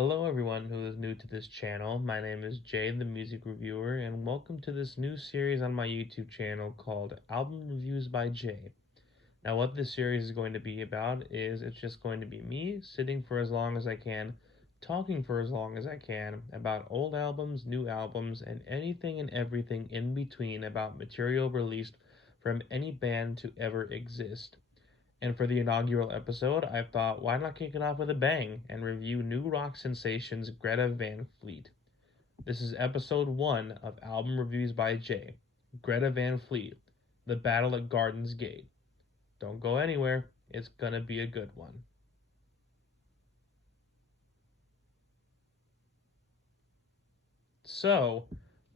Hello everyone who is new to this channel. My name is Jay, the music reviewer, and welcome to this new series on my YouTube channel called Album Reviews by Jay. Now what this series is going to be about is it's just going to be me sitting for as long as I can, talking for as long as I can about old albums, new albums, and anything and everything in between about material released from any band to ever exist. And for the inaugural episode, I thought, why not kick it off with a bang and review new rock sensations Greta Van Fleet? This is episode 1 of Album Reviews by Jay. Greta Van Fleet, The Battle at Garden's Gate. Don't go anywhere, it's gonna be a good one. So,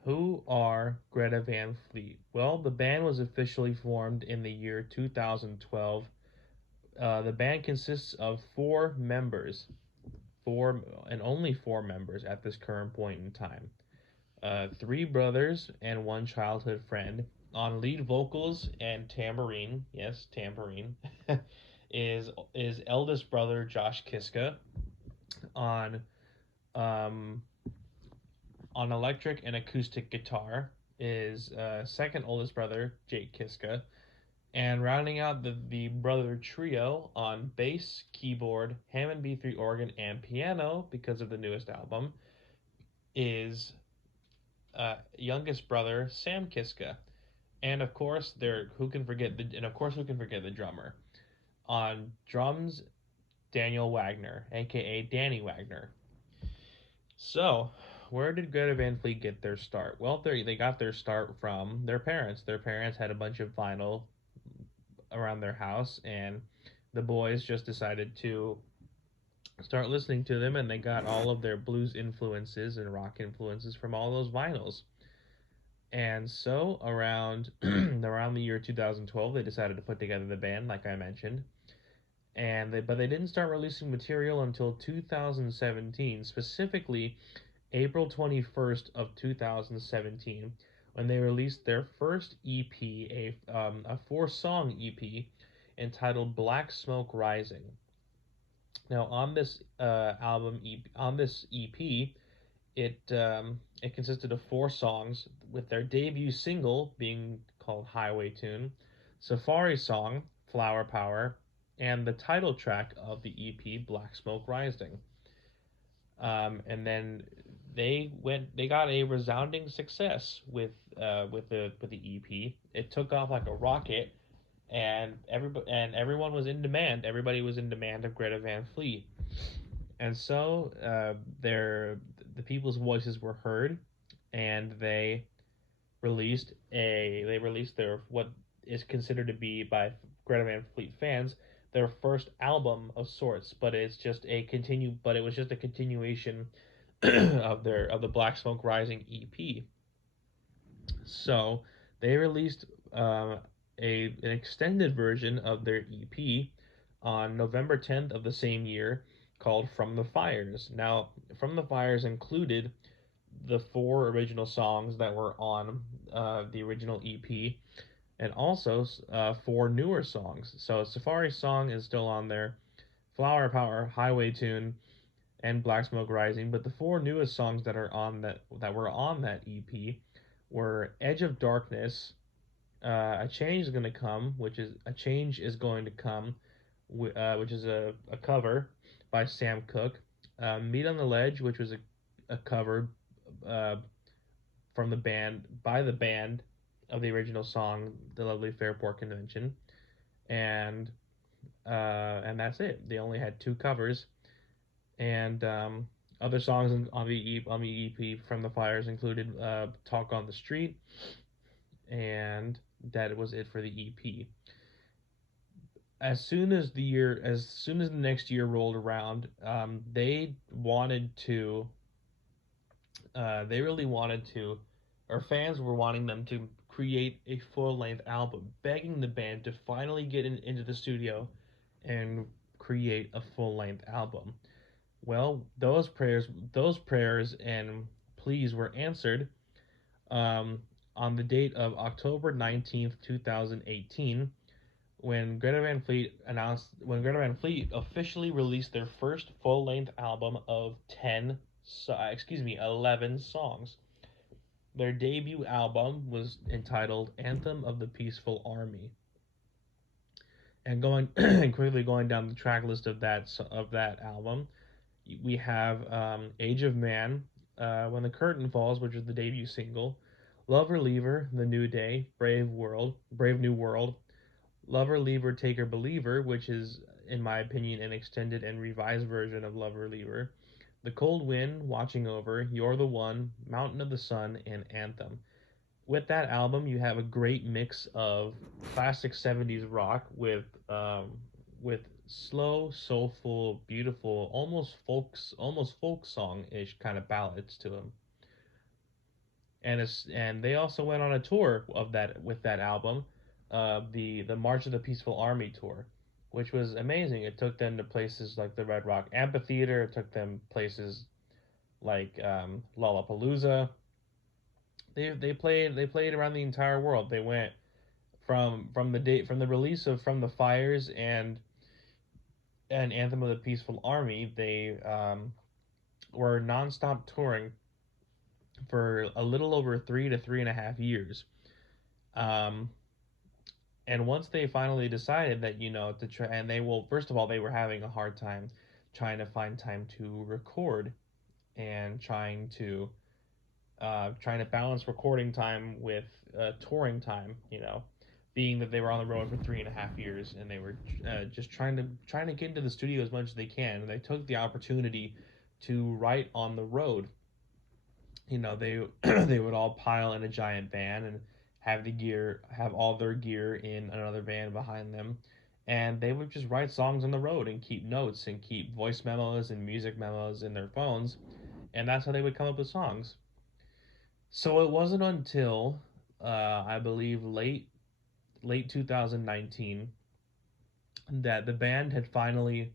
who are Greta Van Fleet? Well, the band was officially formed in the year 2012. The band consists of four members, four and only four members at this current point in time. Three brothers and one childhood friend. On lead vocals and tambourine, yes, tambourine, is eldest brother Josh Kiska. On um, on electric and acoustic guitar is second oldest brother Jake Kiska. And rounding out the brother trio on bass, keyboard, Hammond B3 organ, and piano, because of the newest album, is youngest brother Sam Kiska, and of course who can forget the drummer on drums, Daniel Wagner, aka Danny Wagner. So, where did Greta Van Fleet get their start? Well, they got their start from their parents. Their parents had a bunch of vinyl around their house, and the boys just decided to start listening to them, and they got all of their blues influences and rock influences from all those vinyls. And so around around the year 2012, they decided to put together the band, like I mentioned. But they didn't start releasing material until 2017, specifically April 21st of 2017, when they released their first EP, a four-song EP entitled Black Smoke Rising. Now on this on this EP, it consisted of four songs, with their debut single being called Highway Tune, Safari Song, Flower Power, and the title track of the EP, Black Smoke Rising. And then they got a resounding success with the EP. It took off like a rocket, and everyone was in demand. Everybody was in demand of Greta Van Fleet, and so the people's voices were heard, and they released their what is considered to be by Greta Van Fleet fans their first album of sorts, but it was just a continuation of the Black Smoke Rising EP. So they released an extended version of their EP on November 10th of the same year, called From the Fires. Now, From the Fires included the four original songs that were on the original EP, and also four newer songs. So Safari Song is still on there, Flower Power, Highway Tune, and Black Smoke Rising. But the four newest songs that were on that EP were Edge of Darkness, A Change is Going to Come, which is a cover by Sam Cooke. Meet on the Ledge, which was a cover uh, from the band of the original song, The Lovely Fairport Convention, and and that's it. They only had two covers, and other songs on the EP From the Fires included Talk on the Street, and that was it for the EP. As soon as the next year rolled around, they really wanted to, or fans were wanting them to create a full length album, begging the band to finally into the studio and create a full length album. Well, those prayers and pleas were answered on the date of October 19th, 2018, when Greta Van Fleet officially released their first full-length album of 11 songs. Their debut album was entitled Anthem of the Peaceful Army. And going and quickly going down the track list of that album, we have Age of Man, When the Curtain Falls, which is the debut single, Love or Leave The New Day, Brave New World, Lover, Leaver, Taker, Believer, which is, in my opinion, an extended and revised version of Lover, Leaver, The Cold Wind, Watching Over, You're the One, Mountain of the Sun, and Anthem. With that album, you have a great mix of classic '70s rock with slow, soulful, beautiful, almost folk song ish kind of ballads to them. And they also went on a tour of that with that album, the March of the Peaceful Army tour, which was amazing. It took them to places like the Red Rock Amphitheater. It took them places like Lollapalooza. They played around the entire world. They went from the release of From the Fires and Anthem of the Peaceful Army. They were nonstop touring for a little over 3 to 3.5 years. Um, and once they finally decided that to try, and they will first of all they were having a hard time trying to find time to record and trying to balance recording time with touring time. Being that they were on the road for 3.5 years and they were just trying to get into the studio as much as they can, and they took the opportunity to write on the road. They they would all pile in a giant van and have all their gear in another van behind them, and they would just write songs on the road and keep notes and keep voice memos and music memos in their phones, and that's how they would come up with songs. So it wasn't until I believe late 2019 that the band had finally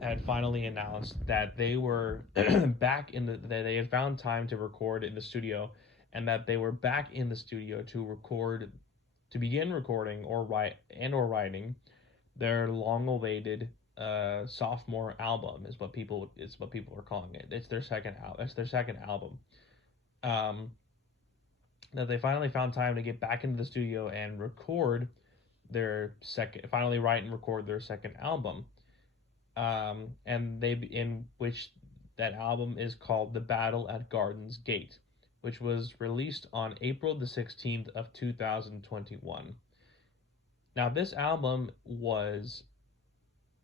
announced that they were that they had found time to record in the studio, and that they were back in the studio to begin recording or writing their long-awaited sophomore album is what people are calling it. It's their second album. Um, that they finally found time to get back into the studio and finally write and record their second album. And they in which that album is called "The Battle at Garden's Gate," which was released on April the 16th of 2021. Now, this album was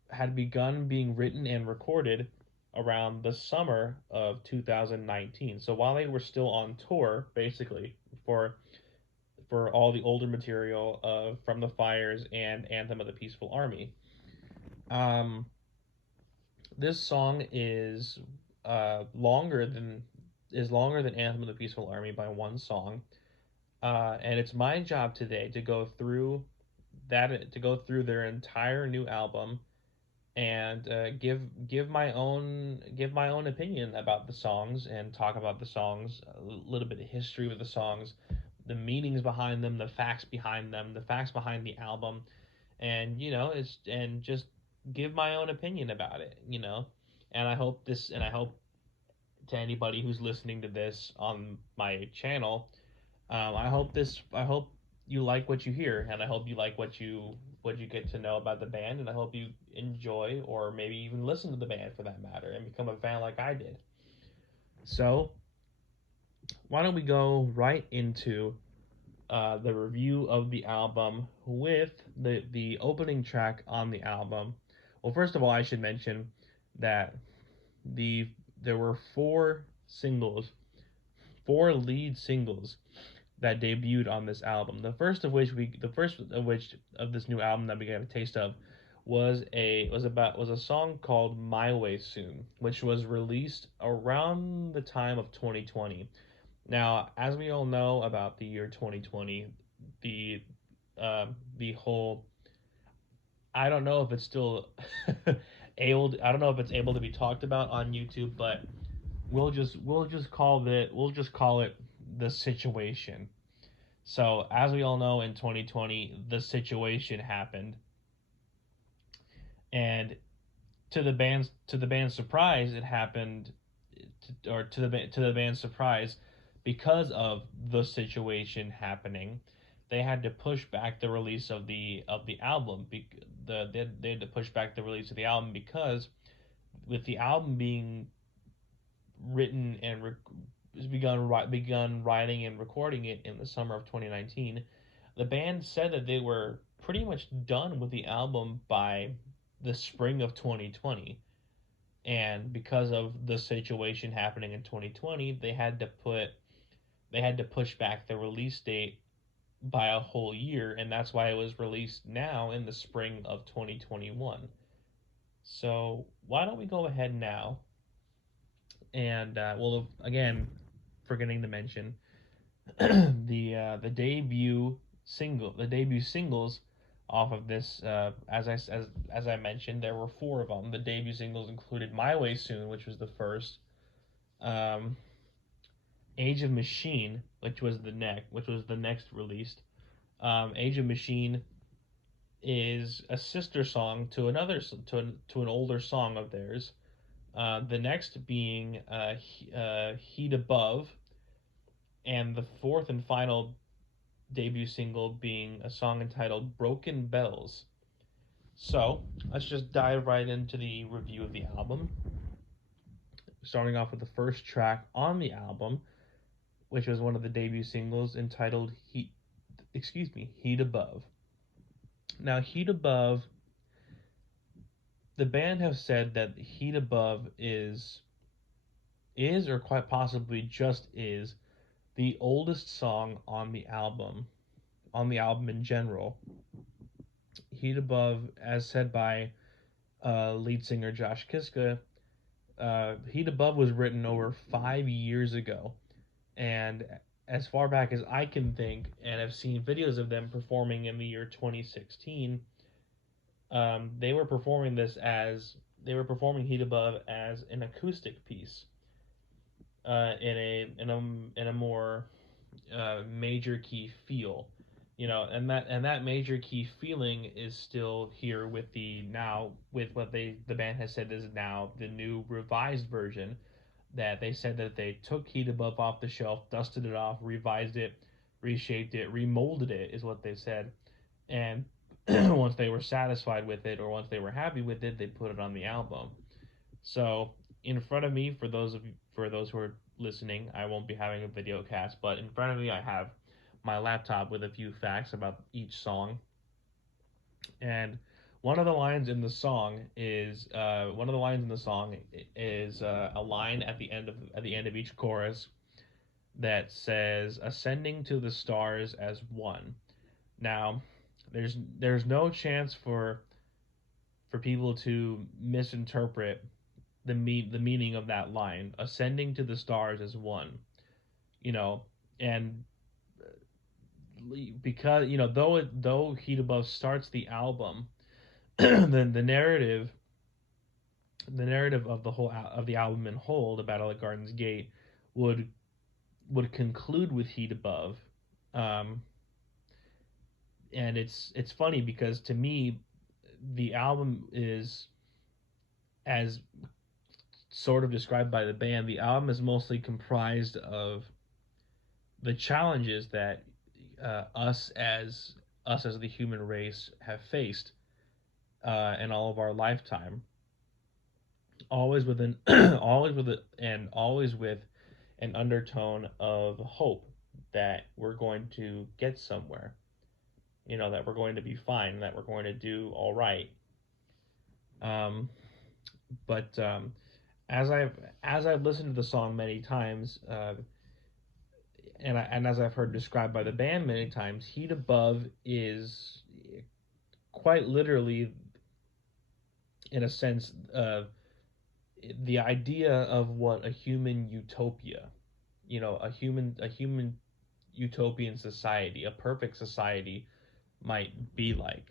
had begun being written and recorded around the summer of 2019. So while they were still on tour, basically for all the older material of From the Fires and Anthem of the Peaceful Army. Um, this song longer than Anthem of the Peaceful Army by one song, and it's my job today to go through their entire new album and give my own opinion about the songs and talk about the songs, a little bit of history with the songs, the meanings behind them, the facts behind the album, and just give my own opinion about it. And I hope to anybody who's listening to this on my channel, I hope you like what you hear, and I hope you like what you get to know about the band, and I hope you enjoy or maybe even listen to the band for that matter and become a fan like I did. So why don't we go right into the review of the album with the opening track on the album. Well, first of all, I should mention that there were four lead singles that debuted on this album. The first of which of this new album that we got a taste of was a song called "My Way Soon," which was released around the time of 2020. Now, as we all know about the year 2020, the the whole I don't know if it's still I don't know if it's able to be talked about on YouTube, but we'll just call it the situation. So as we all know, in 2020, the situation happened, and to the band's surprise, it happened, or to the band's surprise, because of the situation happening, they had to push back the release of the album. They had to push back the release of the album because with the album being written and begun writing and recording it in the summer of 2019, the band said that they were pretty much done with the album by the spring of 2020. And because of the situation happening in 2020, they had to push back the release date by a whole year, and that's why it was released now in the spring of 2021. So why don't we go ahead now and well, again, forgetting to mention the debut singles off of this. As I mentioned, there were four of them. The debut singles included "My Way Soon," which was the first, um, "Age of Machine," which was the next released. "Age of Machine" is a sister song to an older song of theirs. The next being "Heat Above," and the fourth and final debut single being a song entitled "Broken Bells." So let's just dive right into the review of the album, starting off with the first track on the album, which was one of the debut singles entitled Heat Above. Now, Heat Above, the band have said that Heat Above is or quite possibly just is the oldest song on the album in general. Heat Above, as said by lead singer Josh Kiska, Heat Above was written over 5 years ago, and as far back as I can think, and I've seen videos of them performing in the year 2016, they were performing Heat Above as an acoustic piece, in a more major key feel, and that major key feeling is still here with what the band has said is now the new revised version. That they said that they took Heat Above off the shelf, dusted it off, revised it, reshaped it, remolded it, is what they said. And once they were satisfied with it, or once they were happy with it, they put it on the album. So in front of me, for those who are listening, I won't be having a video cast, but in front of me I have my laptop with a few facts about each song. And one of the lines in the song is a line at the end of each chorus that says "ascending to the stars as one." Now, there's no chance for people to misinterpret the meaning of that line, "ascending to the stars as one." You know, and because though Heat Above starts the album, then the narrative of the album in whole, the Battle at Garden's Gate, would would conclude with Heat Above. Um, and it's funny because to me, the album is, as sort of described by the band, the album is mostly comprised of the challenges that us as the human race have faced in all of our lifetime, always with an always with an undertone of hope that we're going to get somewhere, that we're going to be fine, that we're going to do all right. Um, but as I've listened to the song many times, and as I've heard described by the band many times, Heat Above is quite literally, in a sense, the idea of what a human utopia, a human utopian society, a perfect society might be like.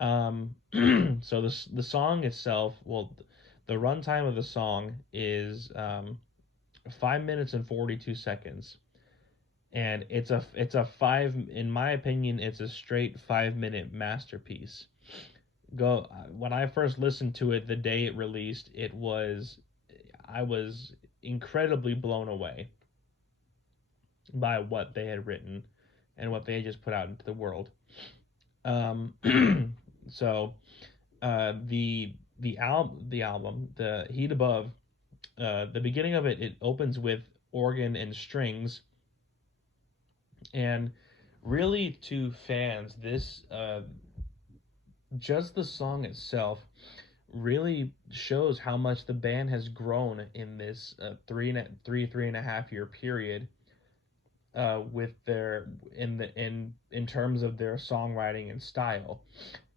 So the song itself, well, the runtime of the song is 5 minutes and 42 seconds, and it's a five, in my opinion, it's a straight 5 minute masterpiece. Go When I first listened to it the day it released, I was incredibly blown away by what they had written and what they had just put out into the world. Um, so the album, the Heat Above, the beginning of it opens with organ and strings, and really to fans, this just the song itself really shows how much the band has grown in this three and a half year period, with their in terms of their songwriting and style.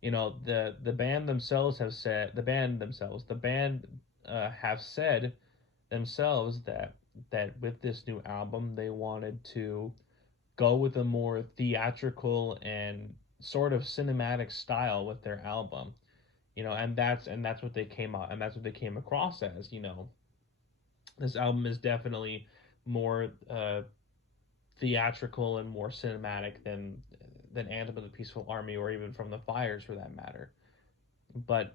The band themselves have said the band have said themselves that with this new album they wanted to go with a more theatrical and sort of cinematic style with their album. And that's what they came out and that's what they came across as. This album is definitely more theatrical and more cinematic than Anthem of the Peaceful Army or even From the Fires for that matter. But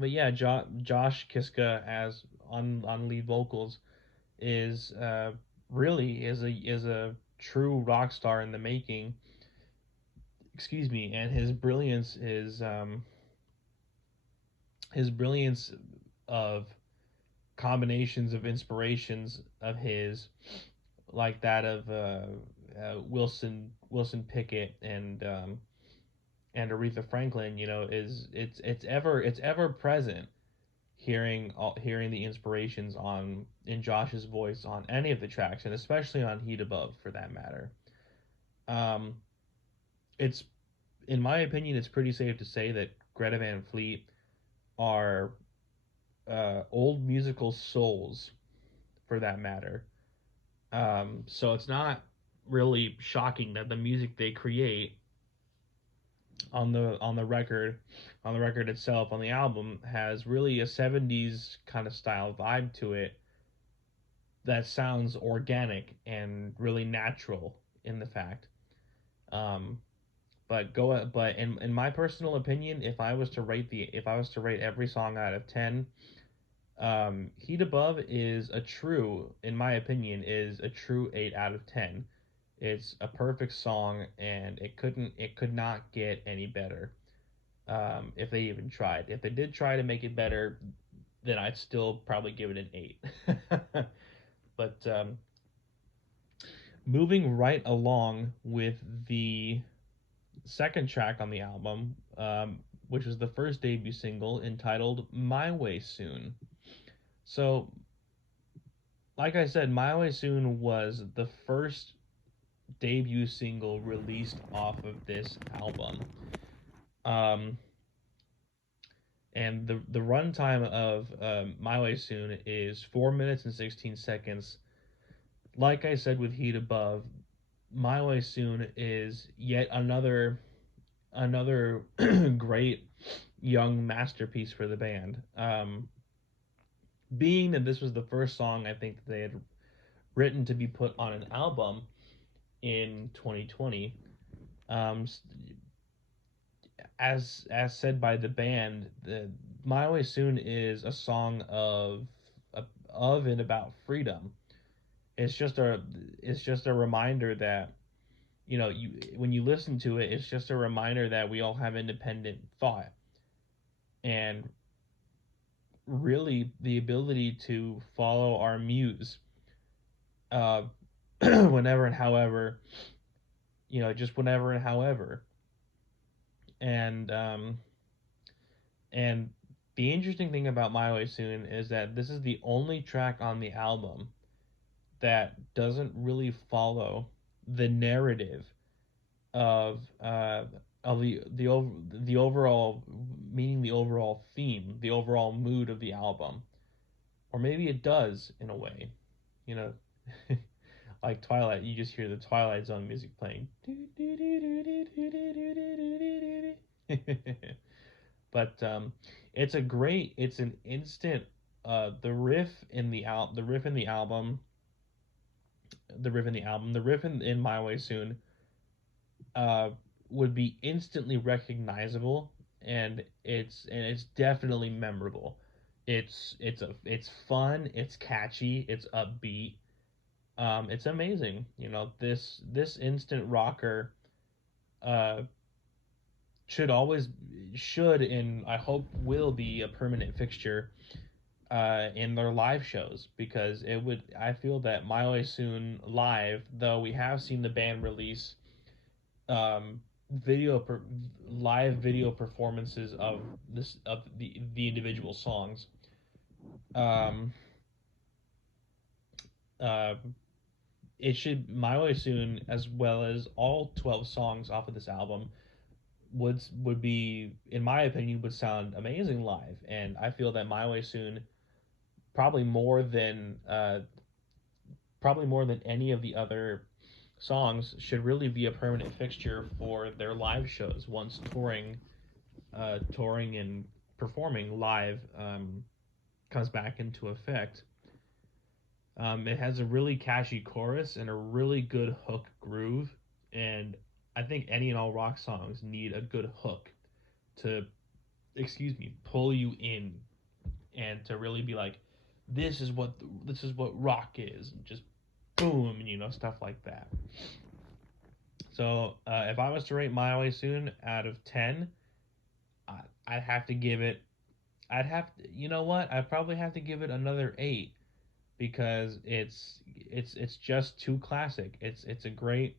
yeah, Josh Kiska as on lead vocals is really is a true rock star in the making. Excuse me, and his brilliance of combinations of inspirations of his, like that of Wilson Pickett and Aretha Franklin, is it's ever present. Hearing the inspirations on in Josh's voice on any of the tracks, and especially on Heat Above for that matter. Um, it's In my opinion, it's pretty safe to say that Greta Van Fleet are old musical souls for that matter. So it's not really shocking that the music they create on the record itself, on the album, has really a 70s kind of style vibe to it that sounds organic and really natural in the fact. Um, but in my personal opinion, if I was to rate every song out of 10, Heat Above is a true, in my opinion, is a true 8 out of 10. It's a perfect song, and it could not get any better. If they even tried. If they did try to make it better, then I'd still probably give it an 8. But moving right along with the second track on the album, which was the first debut single entitled My Way Soon. So, like I said, My Way Soon was the first debut single released off of this album. Um, and the runtime of My Way Soon is 4 minutes and 16 seconds. Like I said with Heat Above, My Way Soon is yet another great young masterpiece for the band. Being that this was the first song I think that they had written to be put on an album in 2020, um, as said by the band, the My Way Soon is a song of and about freedom. It's just a it's just a reminder that you when you listen to it, it's just a reminder that we all have independent thought and really the ability to follow our muse, uh, whenever and however, just whenever and however. And and the interesting thing about My Way Soon is that this is the only track on the album that doesn't really follow the narrative of the overall meaning, the overall theme, the overall mood of the album. Or maybe it does in a way, you know. Like Twilight, you just hear the Twilight Zone music playing. But it's an instant. The riff in the album the riff in the album. The riff in My Way Soon uh, would be instantly recognizable, and it's definitely memorable. It's fun, it's catchy, it's upbeat. It's amazing. This instant rocker uh, should always should and I hope will be a permanent fixture in their live shows, because it would. I feel that My Way Soon live, though we have seen the band release um, video per, live video performances of the individual songs. Um, uh, it should My Way Soon, as well as all 12 songs off of this album, would be, in my opinion, would sound amazing live. And I feel that My Way Soon, probably more than any of the other songs, should really be a permanent fixture for their live shows once touring and performing live comes back into effect. It has a really catchy chorus and a really good hook groove, and I think any and all rock songs need a good hook to, excuse me, pull you in, and to really be like, this is what rock is, and just boom, stuff like that. So if I was to rate My Way Soon out of 10, I'd have to give it. I'd have to, you know what? I'd probably have to give it another 8, because it's just too classic. It's a great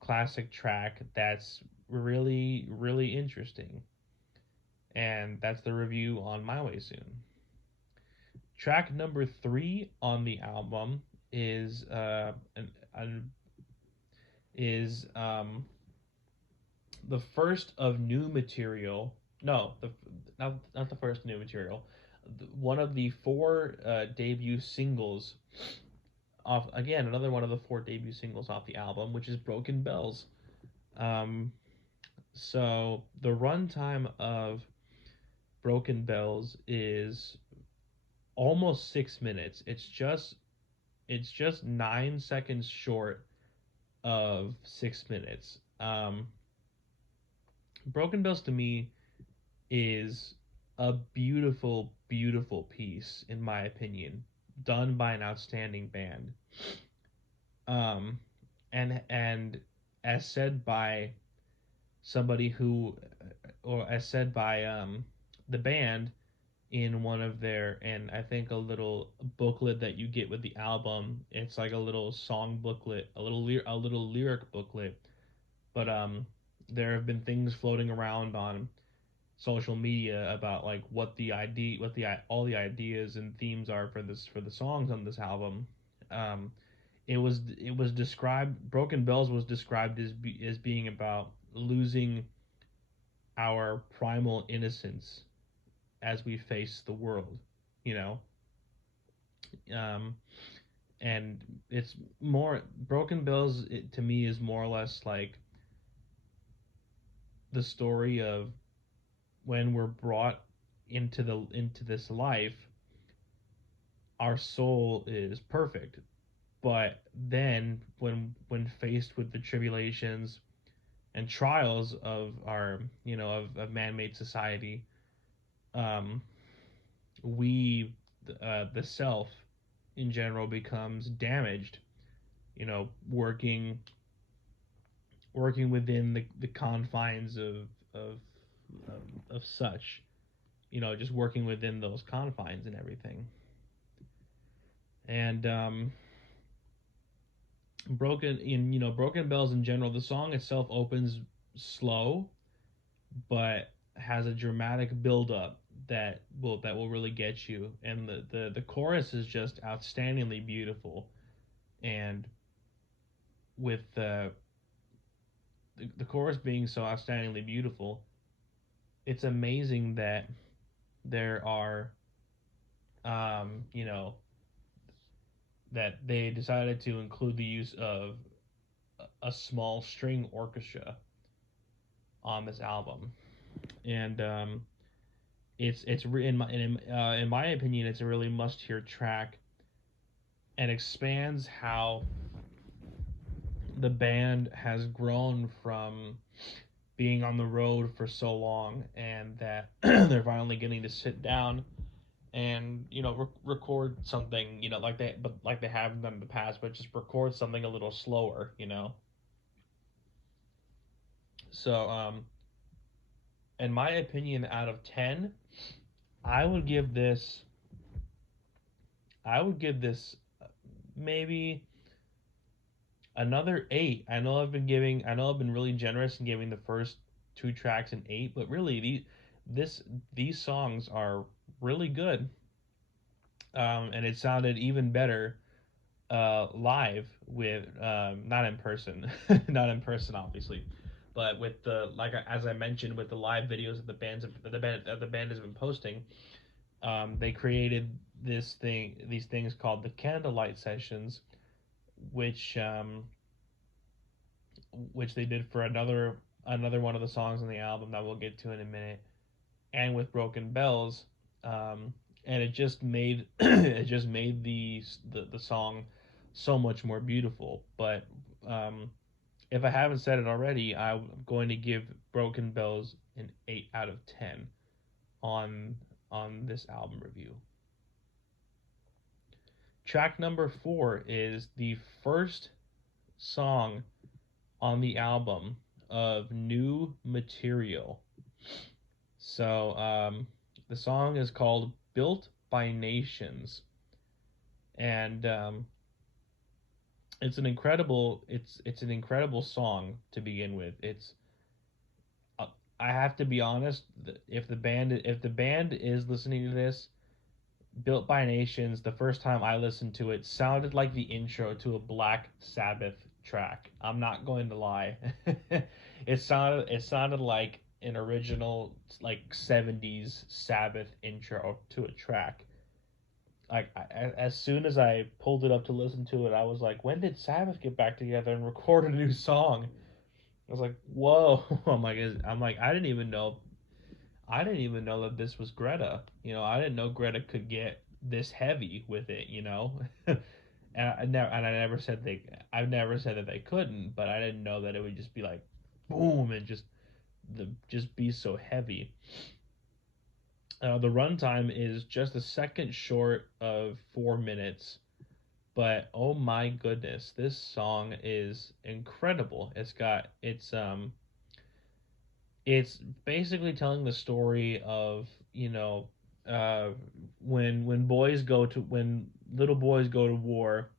classic track that's really really interesting, and that's the review on My Way Soon. Track number 3 on the album is an is the first of new material. No, the not the first new material. One of the 4 debut singles off, again, another one of the 4 debut singles off the album, which is Broken Bells. Um, so the runtime of Broken Bells is almost 6 minutes. It's just 9 seconds short of 6 minutes. Broken Bells to me is a beautiful, beautiful piece, in my opinion, done by an outstanding band. Um, and as said by somebody who, or as said by the band in one of their, and I think a little booklet that you get with the album. It's like a little song booklet, a little lyric booklet. But there have been things floating around on social media about like all the ideas and themes are for the songs on this album. Um, it was described. Broken Bells was described as being about losing our primal innocence as we face the world. You know, um, and it's more Broken Bells, to me, is more or less like the story of when we're brought into this life. Our soul is perfect, but then when faced with the tribulations and trials of our of man-made society, um, we the self in general becomes damaged. Working within the confines of of such. Just working within those confines and everything. And Broken Bells in general, the song itself opens slow, but has a dramatic build up that will really get you. And the chorus is just outstandingly beautiful. And with the chorus being so outstandingly beautiful, it's amazing that there are you know that they decided to include the use of a small string orchestra on this album. And in my opinion, it's a really must hear track and expands how the band has grown from being on the road for so long, and that they're finally getting to sit down and record something, like they have done in the past, but just record something a little slower. So in my opinion, out of 10, I would give this I would give this maybe another 8. I know I've been really generous in giving the first two tracks an 8, but really this these songs are really good. And it sounded even better live with not in person, not in person obviously, but with the like as I mentioned, with the live videos that the band has been posting. They created these things called the candlelight sessions, which which they did for another one of the songs on the album that we'll get to in a minute, and with Broken Bells, and it just made it just made the song so much more beautiful. But um, if I haven't said it already, I'm going to give Broken Bells an 8 out of 10 on this album review. Track number 4 is the first song on the album of new material. So the song is called "Built by Nations," and it's an incredible song to begin with. It's uh, I have to be honest. If the band is listening to this, "Built by Nations," the first time I listened to it, sounded like the intro to a Black Sabbath track. I'm not going to lie. It sounded like an original like 70s Sabbath intro to a track. Like as soon as I pulled it up to listen to it, I was like, when did Sabbath get back together and record a new song? I was like, whoa. I'm like, I didn't even know that this was Greta. I didn't know Greta could get this heavy with it. I've never said that they couldn't, but I didn't know that it would just be like boom and just be so heavy. The runtime is just a second short of 4 minutes, but oh my goodness, this song is incredible. It's basically telling the story of uh, when little boys go to war,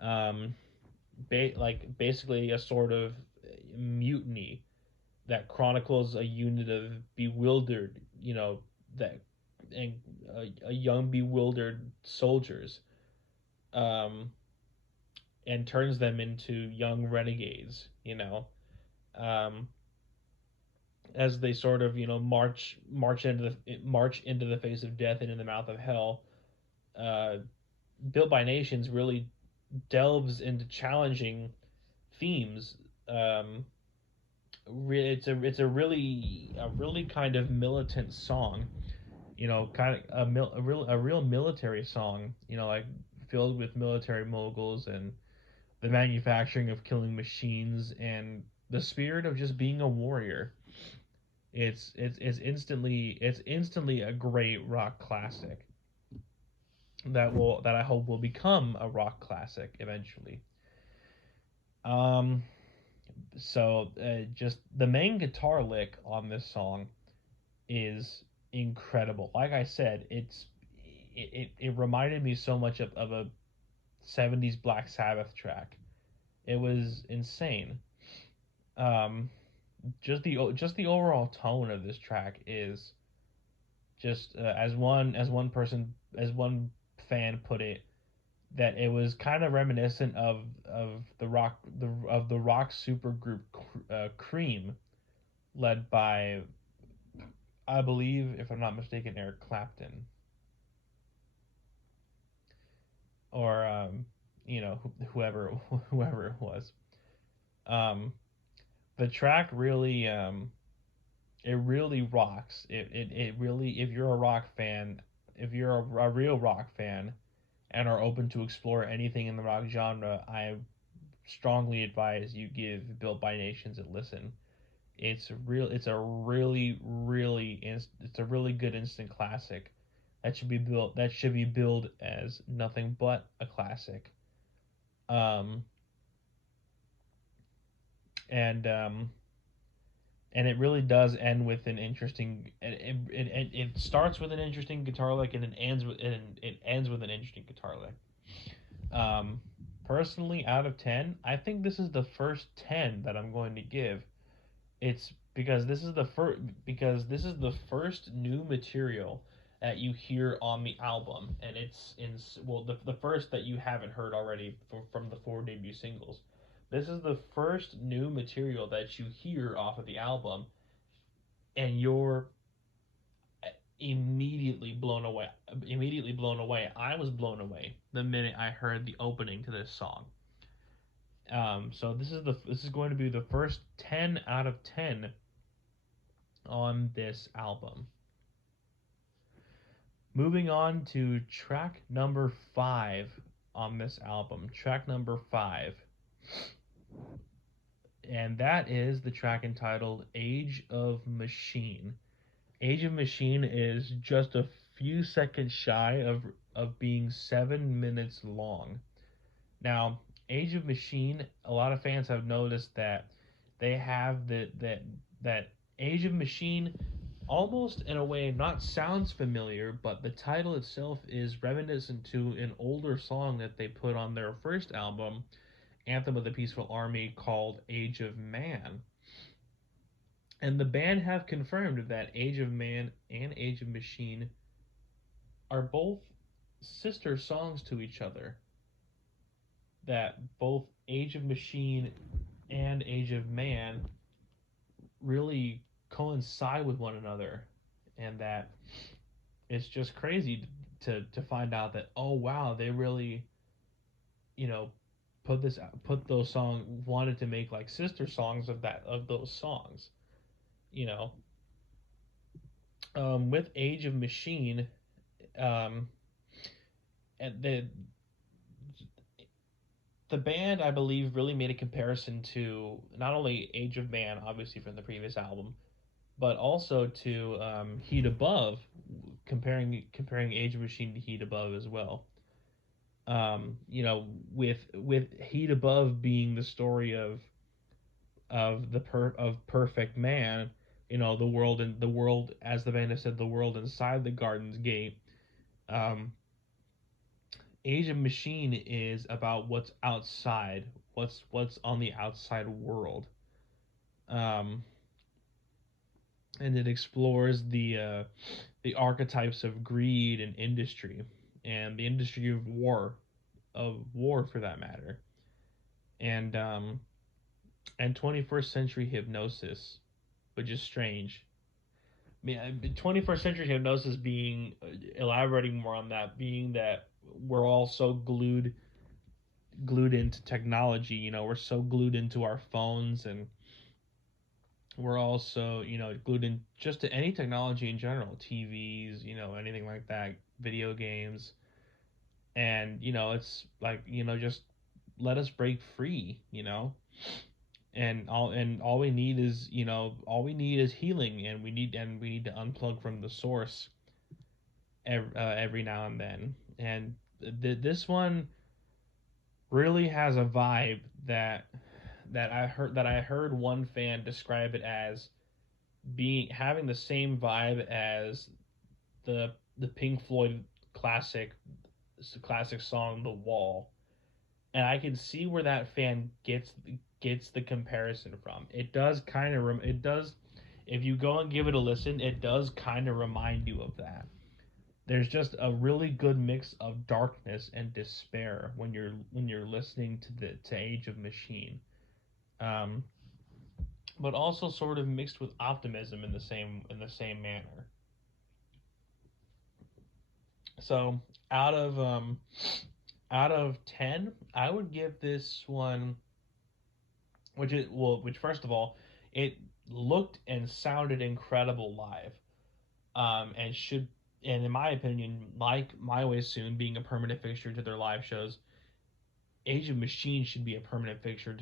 um, like basically a sort of mutiny that chronicles a unit of bewildered, that and a young bewildered soldiers, um, and turns them into young renegades. Um, as they sort of march into the face of death and in the mouth of hell. Uh, Built by Nations really delves into challenging themes. Um, it's a really kind of militant song. Kind of a real military song. Like filled with military moguls and the manufacturing of killing machines and the spirit of just being a warrior. It's instantly a great rock classic that I hope will become a rock classic eventually. Um, just the main guitar lick on this song is incredible. Like I said, it reminded me so much of a 70s Black Sabbath track. It was insane. Um, just the overall tone of this track is just as one fan put it, that it was kind of reminiscent of the rock supergroup Cream, led by, I believe, if I'm not mistaken, Eric Clapton, or whoever whoever it was. Um, the track really it really rocks. It really, if you're a real rock fan, and are open to explore anything in the rock genre, I strongly advise you give Built by Nations a listen. It's a it's a really good instant classic that should be billed as nothing but a classic. Um, and and it really does end with an interesting. It starts with an interesting guitar lick, and it ends with an interesting guitar lick. Personally, out of 10, I think this is the first 10 that I'm going to give. It's because this is the first new material that you hear on the album, and it's in well the first that you haven't heard already from the four debut singles. This is the first new material that you hear off of the album, and you're immediately blown away. Immediately blown away. I was blown away the minute I heard the opening to this song. So this is going to be the first 10 out of 10 on this album. Moving on to track number 5 on this album. Track number 5. And that is the track entitled Age of Machine. Age of Machine is just a few seconds shy of being 7 minutes long. Now, Age of Machine, a lot of fans have noticed that they have that Age of Machine almost in a way not sounds familiar, but the title itself is reminiscent to an older song that they put on their first album, Anthem of the Peaceful Army, called Age of Man. And the band have confirmed that Age of Man and Age of Machine are both sister songs to each other. That both Age of Machine and Age of Man really coincide with one another, and that it's just crazy to find out that, oh wow, they really, you know, put those songs, wanted to make like sister songs of those songs, you know. With Age of Machine, um, and the band, I believe, really made a comparison to not only Age of Man, obviously from the previous album, but also to Heat Above, comparing Age of Machine to Heat Above as well. With Heat Above being the story of Perfect Man, the world, as the band has said, the world inside the Garden's Gate. Um, Age of Machine is about what's outside, what's on the outside world. Um, and it explores the archetypes of greed and industry, and the industry of war for that matter, and 21st century hypnosis, which is strange. I mean, 21st century hypnosis being elaborating more on that, being that we're all so glued into technology. We're so glued into our phones, and we're also glued in just to any technology in general, TVs, anything like that, video games, and it's like just let us break free, and all we need is healing, and we need to unplug from the source every now and then. And this one really has a vibe that I heard one fan describe it as being having the same vibe as the Pink Floyd classic song The Wall. And I can see where that fan gets the comparison from. It does, if you go and give it a listen, it does kind of remind you of that. There's just a really good mix of darkness and despair when you're listening to Age of Machine. Um, but also sort of mixed with optimism in the same manner. So out of um, out of 10, I would give this one, which first of all, it looked and sounded incredible live, and And in my opinion, like My Way Soon being a permanent fixture to their live shows, Age of Machine should be a permanent fixture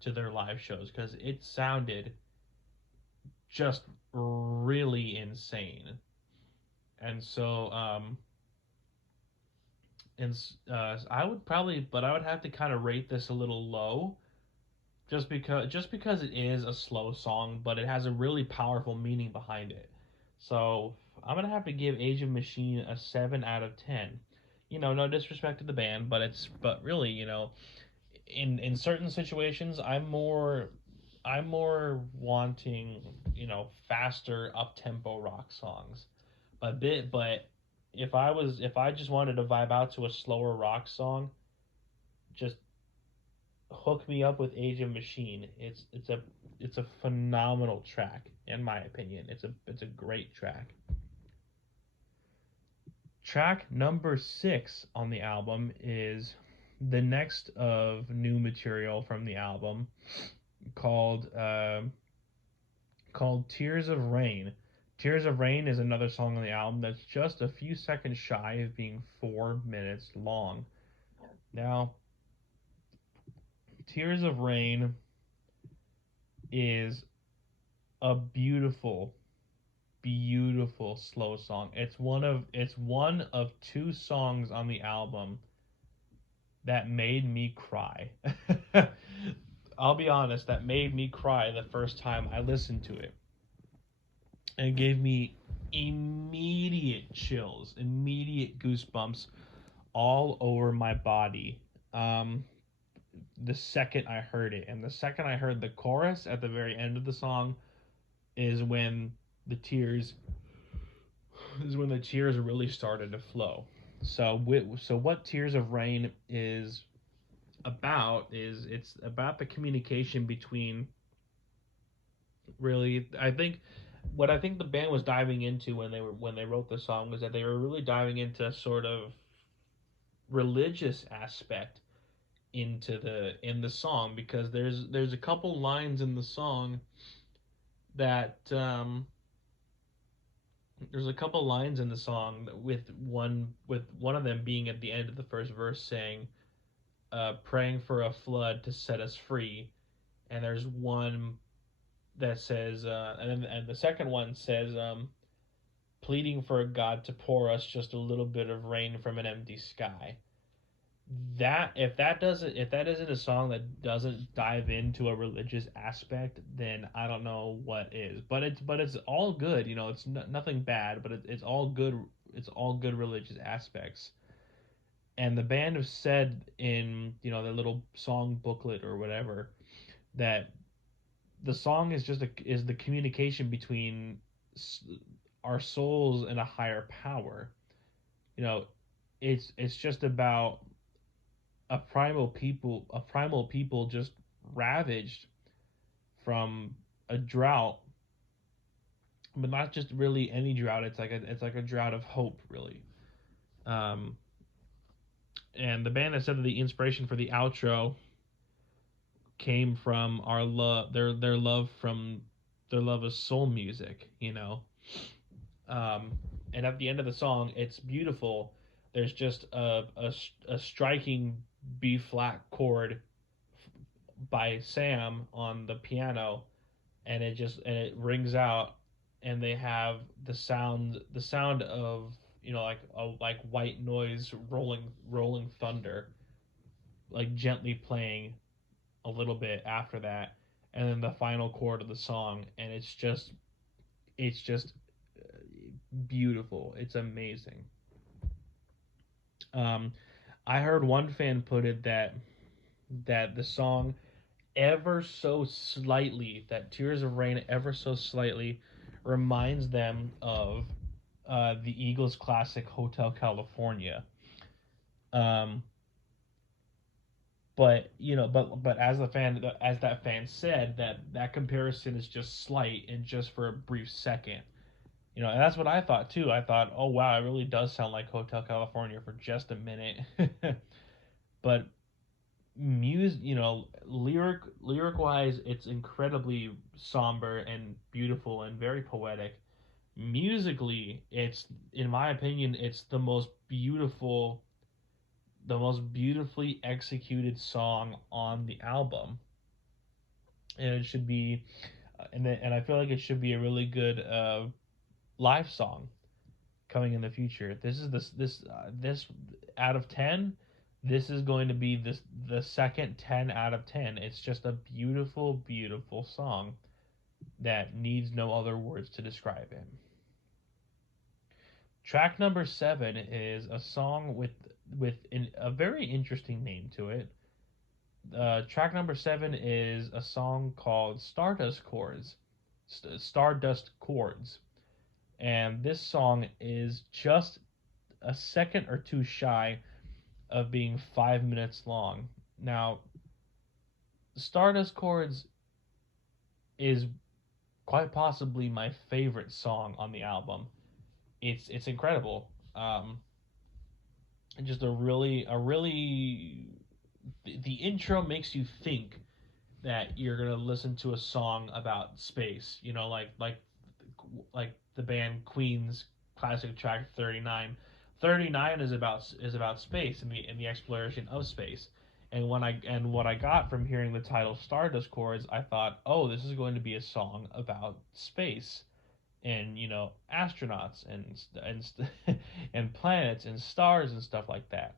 to their live shows because it sounded just really insane. And so and I would probably, but I would have to kind of rate this a little low, just because it is a slow song, but it has a really powerful meaning behind it. So I'm gonna have to give Age of Machine a 7 out of 10. No disrespect to the band, but really, in certain situations, I'm more wanting, faster up tempo rock songs. But if I just wanted to vibe out to a slower rock song, just hook me up with Age of Machine. It's a phenomenal track in my opinion. It's a great track. Track number 6 on the album is the next of new material from the album called called Tears of Rain. Tears of Rain is another song on the album that's just a few seconds shy of being 4 minutes long. Now, Tears of Rain is a beautiful, beautiful slow song. It's one of two songs on the album that made me cry. I'll be honest, that made me cry the first time I listened to it. And it gave me immediate chills, immediate goosebumps all over my body. Um, the second I heard it, and the second I heard the chorus at the very end of the song is when the tears really started to flow. So what Tears of Rain is about is it's about the communication between really I think the band was diving into when they wrote the song was that they were really diving into sort of religious aspect in the song because there's a couple lines in the song that there's a couple lines in the song with one of them being at the end of the first verse saying praying for a flood to set us free, and there's one that says and the second one says pleading for God to pour us just a little bit of rain from an empty sky. That if that isn't a song that doesn't dive into a religious aspect, then I don't know what is. But it's all good. It's nothing bad, but it's all good. It's all good religious aspects. And the band have said in their little song booklet or whatever that the song is the communication between our souls and a higher power. You know, it's just about a primal people just ravaged from a drought, but not just really any drought. It's like a drought of hope, really. Um, and the band has said that the inspiration for the outro came from our love, their love of soul music. And at the end of the song, it's beautiful. There's just a striking B flat chord by Sam on the piano, and it rings out, and they have the sound of like white noise rolling thunder, like gently playing a little bit after that, and then the final chord of the song, and it's just beautiful. It's amazing. Um, I heard one fan put it that the song ever so slightly, that Tears of Rain ever so slightly reminds them of the Eagles' classic Hotel California. Um, but as that fan said, that comparison is just slight and just for a brief second. And that's what I thought too. I thought, oh wow, it really does sound like Hotel California for just a minute. But lyric wise, it's incredibly somber and beautiful and very poetic. Musically, it's in my opinion, it's the most beautifully executed song on the album, and it should be, and I feel like it should be a really good live song coming in the future. This out of 10, this is going to be the second 10 out of 10. It's just a beautiful, beautiful song that needs no other words to describe it. Track number 7 is a song a very interesting name to it. Track number 7 is a song called Stardust Chords, and this song is just a second or two shy of being 5 minutes long. Now, Stardust Chords is quite possibly my favorite song on the album. It's incredible. Just the intro makes you think that you're gonna listen to a song about space. You know, like the band Queen's classic track 39. 39 is about space and the exploration of space. And what I got from hearing the title Stardust Chords, I thought, oh, this is going to be a song about space and astronauts and and planets and stars and stuff like that.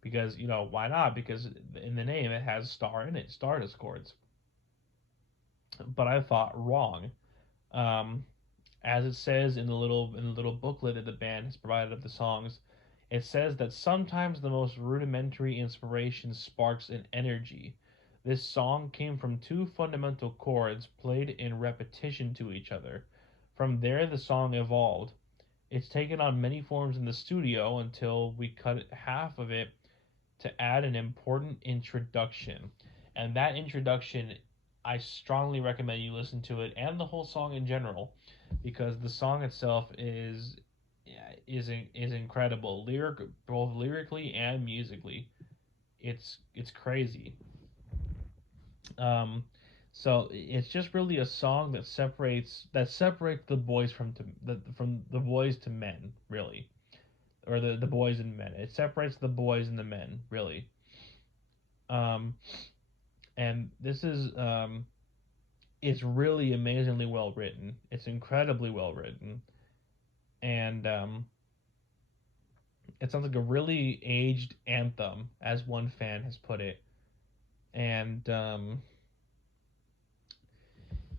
Because why not? Because in the name it has star in it, Stardust Chords. But I thought wrong. Um, as it says in the little booklet that the band has provided of the songs, it says that sometimes the most rudimentary inspiration sparks an energy. This song came from two fundamental chords played in repetition to each other. From there, the song evolved. It's taken on many forms in the studio until we cut half of it to add an important introduction. And that introduction, I strongly recommend you listen to it and the whole song in general, because the song itself is incredible, both lyrically and musically. It's crazy. Um, so it's just really a song that separates the boys from the boys to men, really, or the boys and men. It separates the boys and the men, really. Um, and this is it's really amazingly well written. It's incredibly well written, and it sounds like a really aged anthem, as one fan has put it. And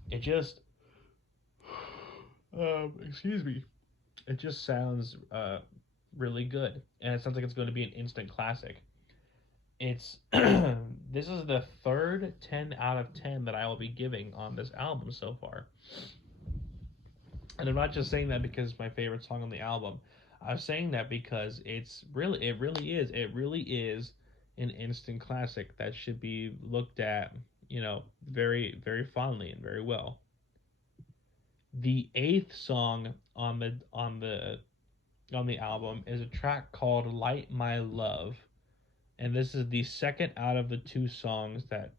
it just, excuse me, it just sounds really good, and it sounds like it's going to be an instant classic. It's this is the third 10 out of 10 that I will be giving on this album so far. And I'm not just saying that because it's my favorite song on the album. I'm saying that because it really is an instant classic that should be looked at, very, very fondly and very well. The eighth song on the album is a track called "Light My Love," and this is the second out of the two songs that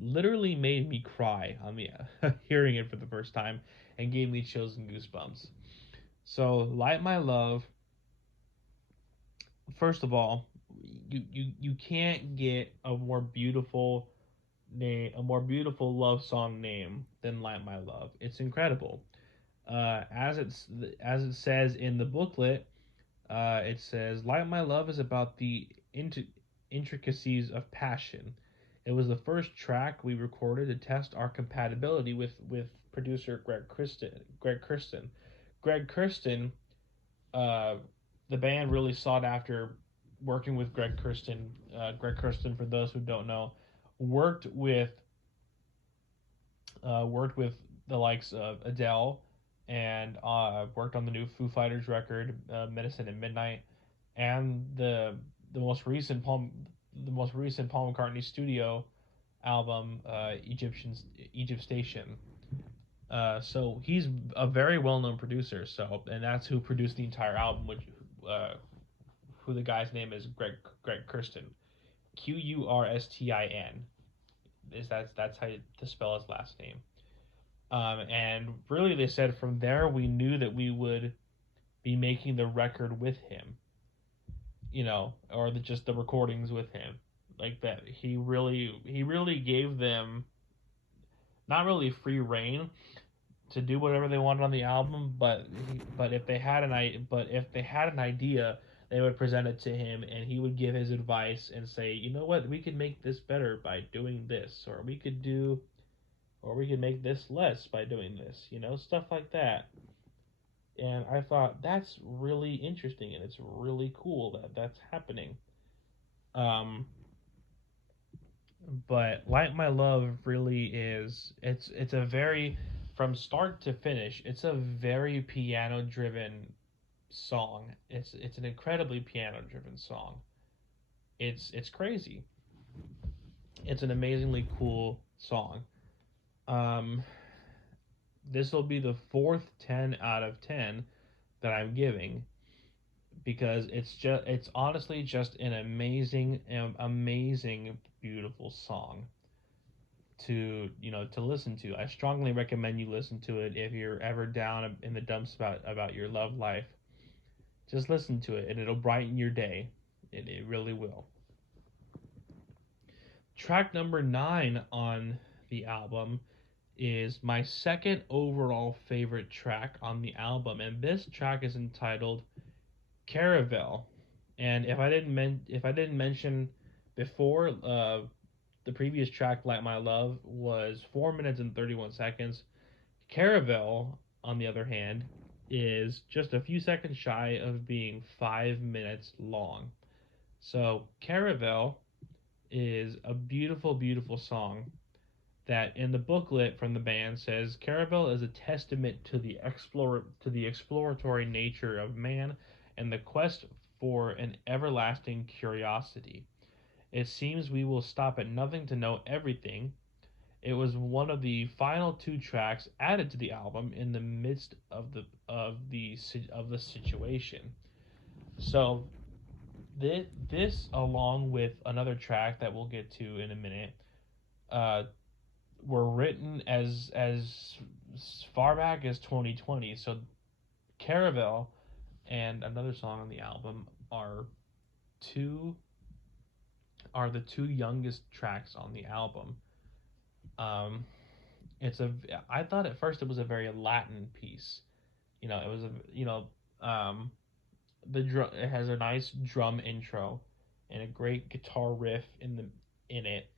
literally made me cry on the hearing it for the first time and gave me chills and goosebumps. So, "Light My Love," first of all, you can't get a more beautiful love song name than "Light My Love." It's incredible. As it says in the booklet, it says, "Light My Love" is about the intricacies of passion. It was the first track we recorded to test our compatibility with producer Greg Kristen. Greg Kirsten, uh, the band really sought after working with Greg Kirsten. Greg Kirsten, for those who don't know, worked with worked with the likes of Adele, and worked on the new Foo Fighters record, "Medicine at Midnight," and the most recent Paul McCartney studio album, Egypt Station. So he's a very well known producer. So, and that's who produced the entire album, which uh, who the guy's name is, Greg Kurstin, Qurstin. Is that's how to spell his last name. And really, they said from there we knew that we would be making the record with him, or just the recordings with him, like that. He really gave them not really free reign to do whatever they wanted on the album, but if they had an idea, they would present it to him, and he would give his advice and say, you know what, we could make this better by doing this, or we could make this less by doing this, stuff like that. And I thought that's really interesting, and it's really cool that that's happening. Um, but Light My Love really is, it's a very, from start to finish, it's a very piano driven song. It's an incredibly piano driven song. It's crazy. It's an amazingly cool song. Um, this will be the fourth 10 out of 10 that I'm giving, because it's honestly just an amazing beautiful song to listen to. I strongly recommend you listen to it if you're ever down in the dumps about your love life. Just listen to it, and it'll brighten your day. It really will. Track number 9 on the album is my second overall favorite track on the album, and this track is entitled Caravel. And if I didn't mention before, the previous track, Like My Love, was 4 minutes and 31 seconds. Caravel, on the other hand, is just a few seconds shy of being 5 minutes long. So Caravel is a beautiful, beautiful song that in the booklet from the band says Caravel is a testament to the exploratory nature of man and the quest for an everlasting curiosity. It seems we will stop at nothing to know everything. It was one of the final two tracks added to the album in the midst of the situation. So this along with another track that we'll get to in a minute, uh, were written as far back as 2020. So Caravel and another song on the album two are the two youngest tracks on the album. Um, it's a I thought at first it was a very Latin piece. It was um, it has a nice drum intro and a great guitar riff in it.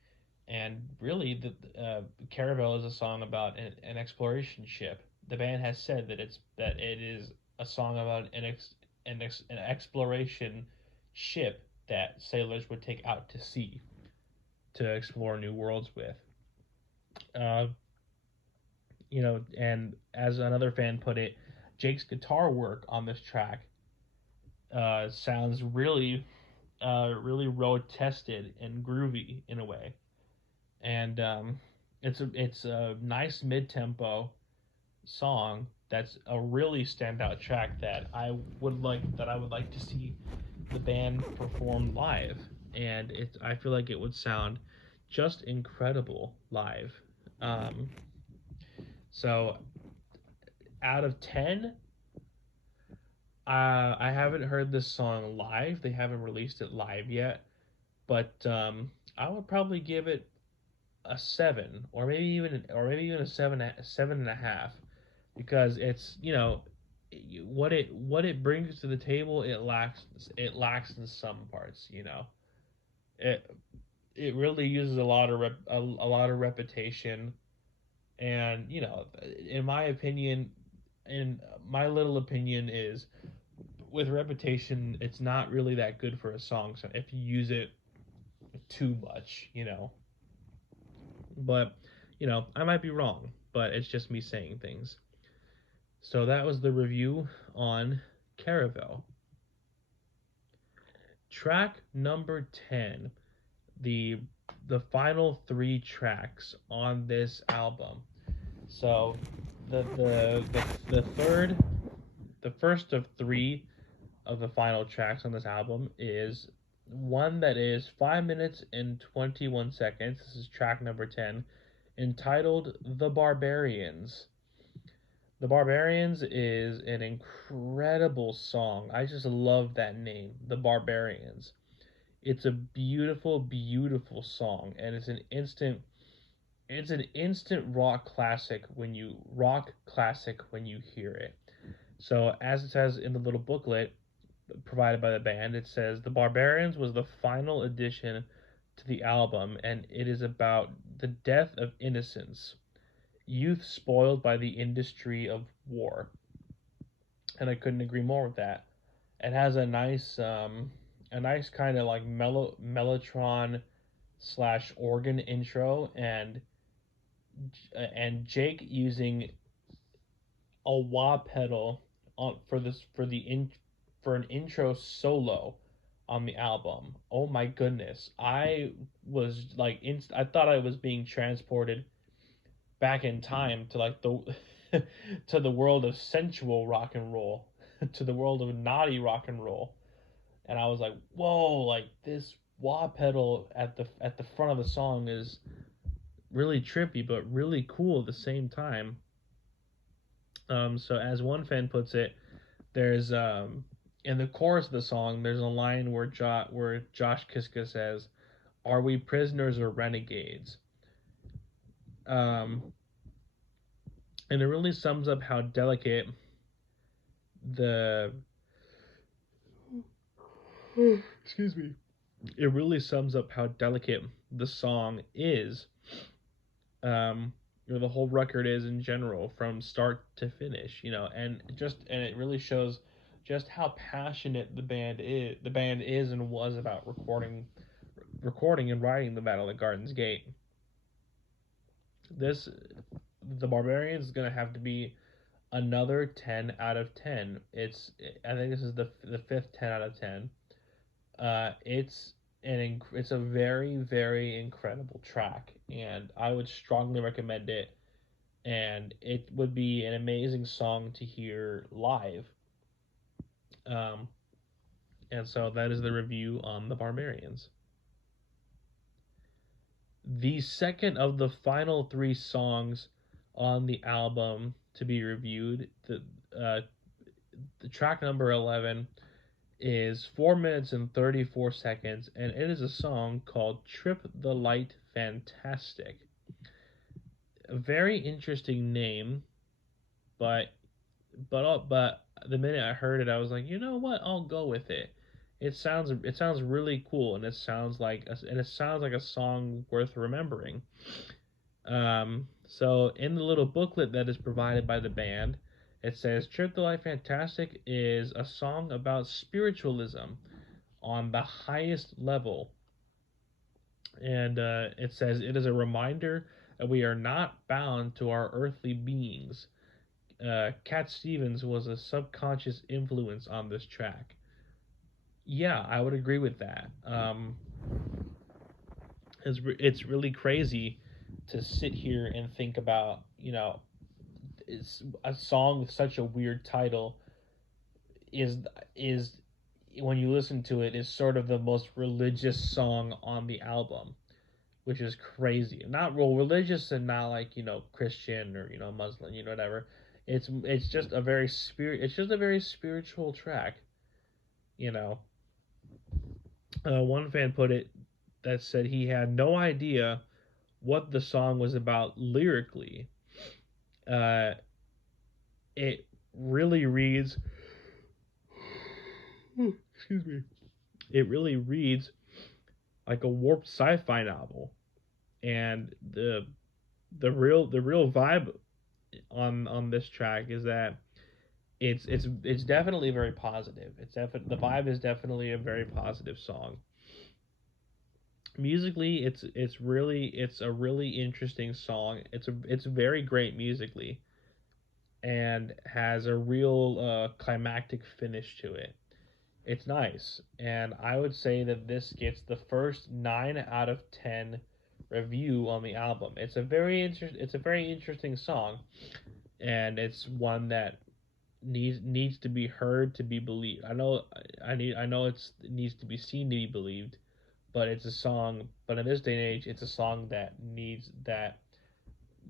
And really, the Caravel is a song about an exploration ship. The band has said that it is a song about an exploration ship that sailors would take out to sea to explore new worlds with. Uh, and as another fan put it, Jake's guitar work on this track sounds really road tested and groovy in a way. And it's a nice mid tempo song that's a really standout track that I would like to see the band perform live, and I feel like it would sound just incredible live. Um, so out of 10, I haven't heard this song live. They haven't released it live yet, but I would probably give it a 7, or maybe even a 7.5, because it's what it brings to the table, it lacks in some parts. It it really uses a lot of repetition, and in my opinion, in my little opinion, is with repetition, it's not really that good for a song. So if you use it too much, but I might be wrong, but it's just me saying things. So that was the review on Caravel. Track number 10, the the final three tracks on this album. So the third the first of three of the final tracks on this album is one that is 5 minutes and 21 seconds. This is track number 10. entitled "The Barbarians." The Barbarians is an incredible song. I just love that name, The Barbarians. It's a beautiful, beautiful song, and it's an instant rock classic when you hear it. So as it says in the little booklet provided by the band, it says The Barbarians was the final addition to the album, and it is about the death of innocence, youth spoiled by the industry of war. And I couldn't agree more with that. It has a nice kind of like mellotron slash organ intro, and Jake using a wah pedal on for this for the in for an intro solo on the album. Oh my goodness, I was like, I thought I was being transported back in time to like the to the world of sensual rock and roll, to the world of naughty rock and roll, and I was like, whoa, like this wah pedal at the front of the song is really trippy but really cool at the same time. So as one fan puts it, there's in the chorus of the song, there's a line where Josh Kiska says, "Are we prisoners or renegades?" Um, and it really sums up how delicate the excuse me. It really sums up how delicate the song is. The whole record is in general from start to finish. And it really shows just how passionate the band is and was about recording and writing the Battle at Garden's Gate. This the Barbarians is gonna have to be another 10 out of 10. I think this is the fifth 10 out of 10. It's a very, very incredible track, and I would strongly recommend it. And it would be an amazing song to hear live. Um, and so that is the review on the Barbarians. The second of the final three songs on the album to be reviewed, the track number 11, is 4 minutes and 34 seconds, and it is a song called Trip the Light Fantastic. A very interesting name, but but the minute I heard it, I was like, you know what? I'll go with it. It sounds really cool, and it sounds like a song worth remembering. So in the little booklet that is provided by the band, it says "Trip the Light Fantastic" is a song about spiritualism on the highest level, and it says it is a reminder that we are not bound to our earthly beings. Cat Stevens was a subconscious influence on this track. Yeah, I would agree with that. It's really crazy to sit here and think about, it's a song with such a weird title is is when you listen to it is sort of the most religious song on the album, which is crazy. Not real religious and not like, Christian or, Muslim, whatever. It's just a very spiritual track, you know. One fan put it that said he had no idea what the song was about lyrically. Uh, it really reads, excuse me, it really reads like a warped sci-fi novel, and the real vibe on this track is that it's definitely very positive. The vibe is definitely a very positive song. Musically, it's a really interesting song. It's very great musically, and has a real climactic finish to it. It's nice, and I would say that this gets the first 9 out of 10 review on the album. It's a very interesting song, and it's one that needs to be heard to be believed. I know it needs to be seen to be believed, but it's a song. But in this day and age, it's a song that needs that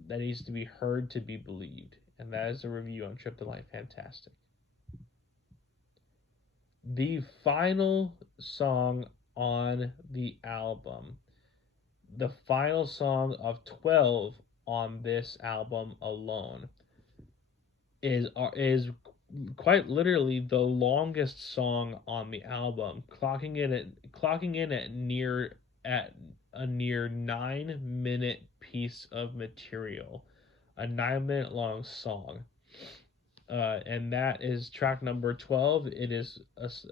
that needs to be heard to be believed. And that is a review on Trip to Light Fantastic. The final song on the album, the final song of 12 on this album alone, is quite literally the longest song on the album, clocking in at a near 9 minute piece of material, a 9 minute long song. And that is track number 12. It is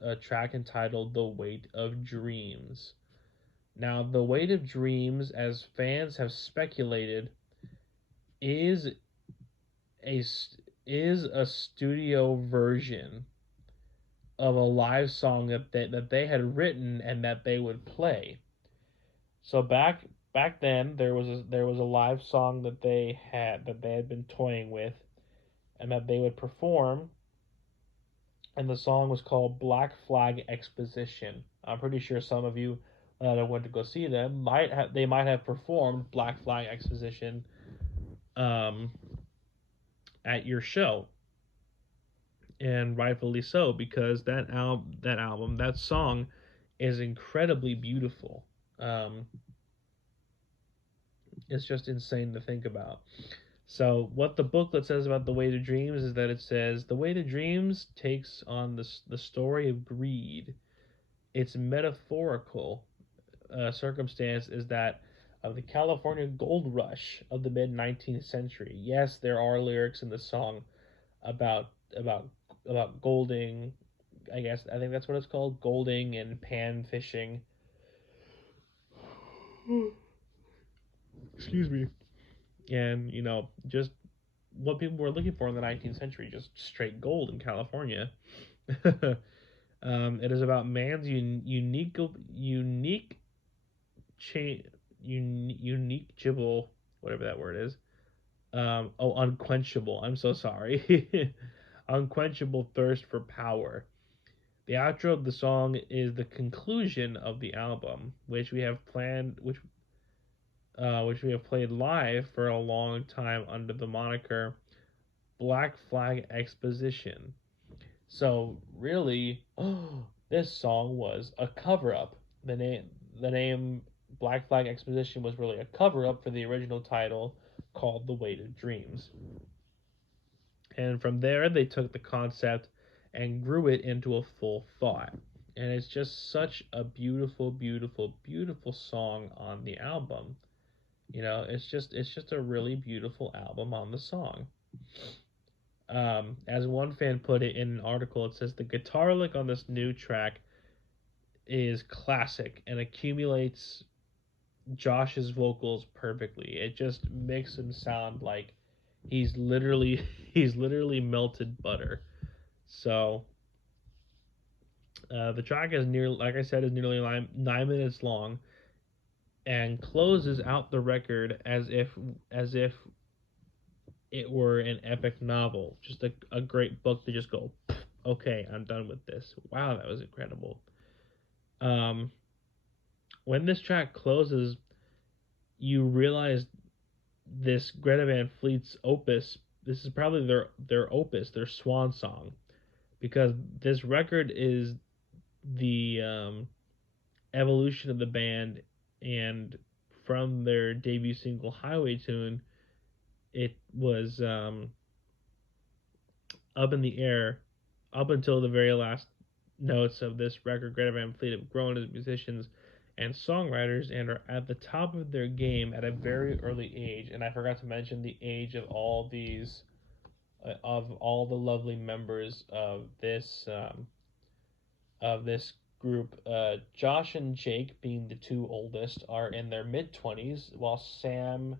a track entitled The Weight of Dreams. Now, The Weight of Dreams, as fans have speculated, is a is a studio version of a live song that they had written and that they would play. So back then there was a live song that they had been toying with and that they would perform, and the song was called Black Flag Exposition. I'm pretty sure some of you that went to go see them might have performed Black Flag Exposition um, at your show, and rightfully so, because that song is incredibly beautiful. Um, it's just insane to think about. So, what the booklet says about The Way to Dreams is that it says The Way to Dreams takes on the story of greed. Its metaphorical circumstance is that of the California gold rush of the mid 19th century. Yes, there are lyrics in the song about about golding. I think that's what it's called, golding and pan fishing. Excuse me. And just what people were looking for in the 19th century, just straight gold in California. It is about man's unique cha- unique gibble, whatever that word is. Unquenchable. I'm so sorry. Unquenchable thirst for power. The outro of the song is the conclusion of the album, which we have played live for a long time under the moniker Black Flag Exposition. So really, this song was a cover up. The name Black Flag Exposition was really a cover up for the original title called The Weight of Dreams. And from there, they took the concept and grew it into a full thought. And it's just such a beautiful, beautiful, beautiful song on the album. It's just a really beautiful album on the song. As one fan put it in an article, it says the guitar lick on this new track is classic and accumulates Josh's vocals perfectly. It just makes him sound like he's literally he's literally melted butter. So the track is like I said, is nearly 9 minutes long and closes out the record as if it were an epic novel, just a great book to just go, okay, I'm done with this. Wow, that was incredible. Um, when this track closes, you realize this Greta Van Fleet's opus. This is probably their opus, their swan song, because this record is the evolution of the band, and from their debut single Highway Tune, it was up in the air up until the very last notes of this record. Greta Van Fleet have grown as musicians and songwriters and are at the top of their game at a very early age. And I forgot to mention the age of all these, of all the lovely members of this group. Josh and Jake, being the two oldest, are in their mid 20s, while Sam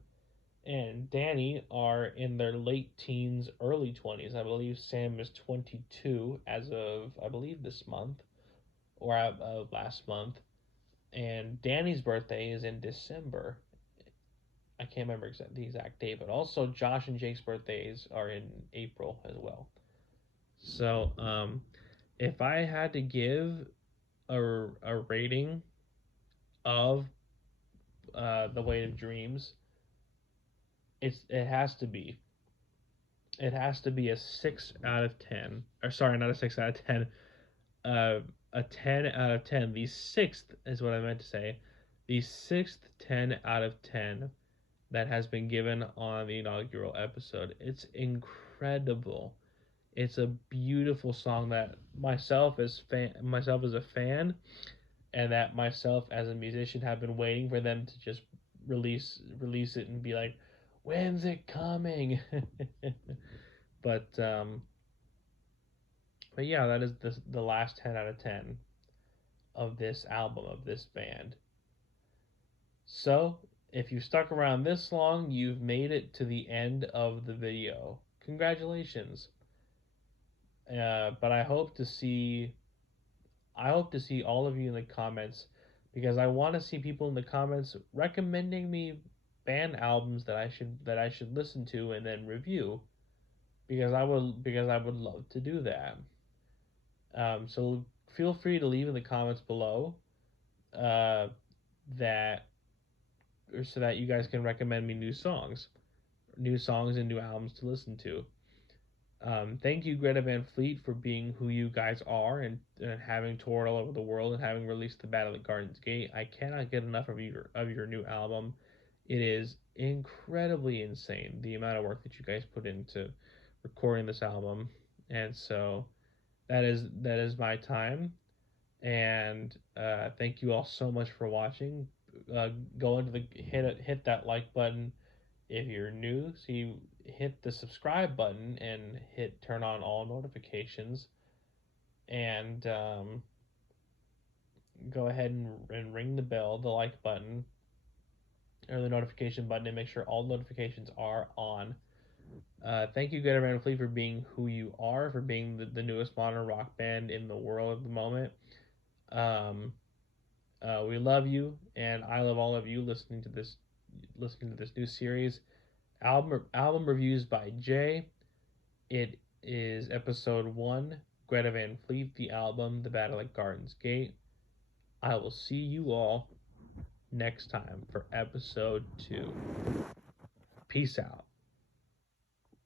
and Danny are in their late teens, early 20s. I believe Sam is 22 as of, I believe, this month or last month. And Danny's birthday is in December. I can't remember the exact date, but also Josh and Jake's birthdays are in April as well. So, if I had to give a rating of The Weight of Dreams, it has to be. It has to be a 6 out of 10. Or sorry, not a 6 out of 10. Uh, a 10 out of 10. The sixth is what I meant to say. The sixth 10 out of 10 that has been given on the inaugural episode. It's incredible. It's a beautiful song that myself as a fan, and that myself as a musician have been waiting for them to just release it and be like, when's it coming? but um, but yeah, that is the last 10 out of 10 of this album of this band. So if you stuck around this long, you've made it to the end of the video. Congratulations. But I hope to see all of you in the comments, because I want to see people in the comments recommending me band albums that I should listen to and then review, because I would love to do that. So feel free to leave in the comments below, uh, that or so that you guys can recommend me new songs and new albums to listen to. Thank you, Greta Van Fleet, for being who you guys are, and having toured all over the world and having released the Battle at Gardens Gate. I cannot get enough of your new album. It is incredibly insane the amount of work that you guys put into recording this album, and so that is my time. And thank you all so much for watching. Go into the hit that like button if you're new, so you hit the subscribe button and hit turn on all notifications, and go ahead and ring the bell, the like button, or the notification button, and make sure all notifications are on. Thank you, Greta Van Fleet, for being who you are, for being the newest modern rock band in the world at the moment. Um, we love you, and I love all of you listening to this new series. Album reviews by Jay. It is episode 1, Greta Van Fleet, the album, The Battle at Gardens Gate. I will see you all next time for episode 2. Peace out.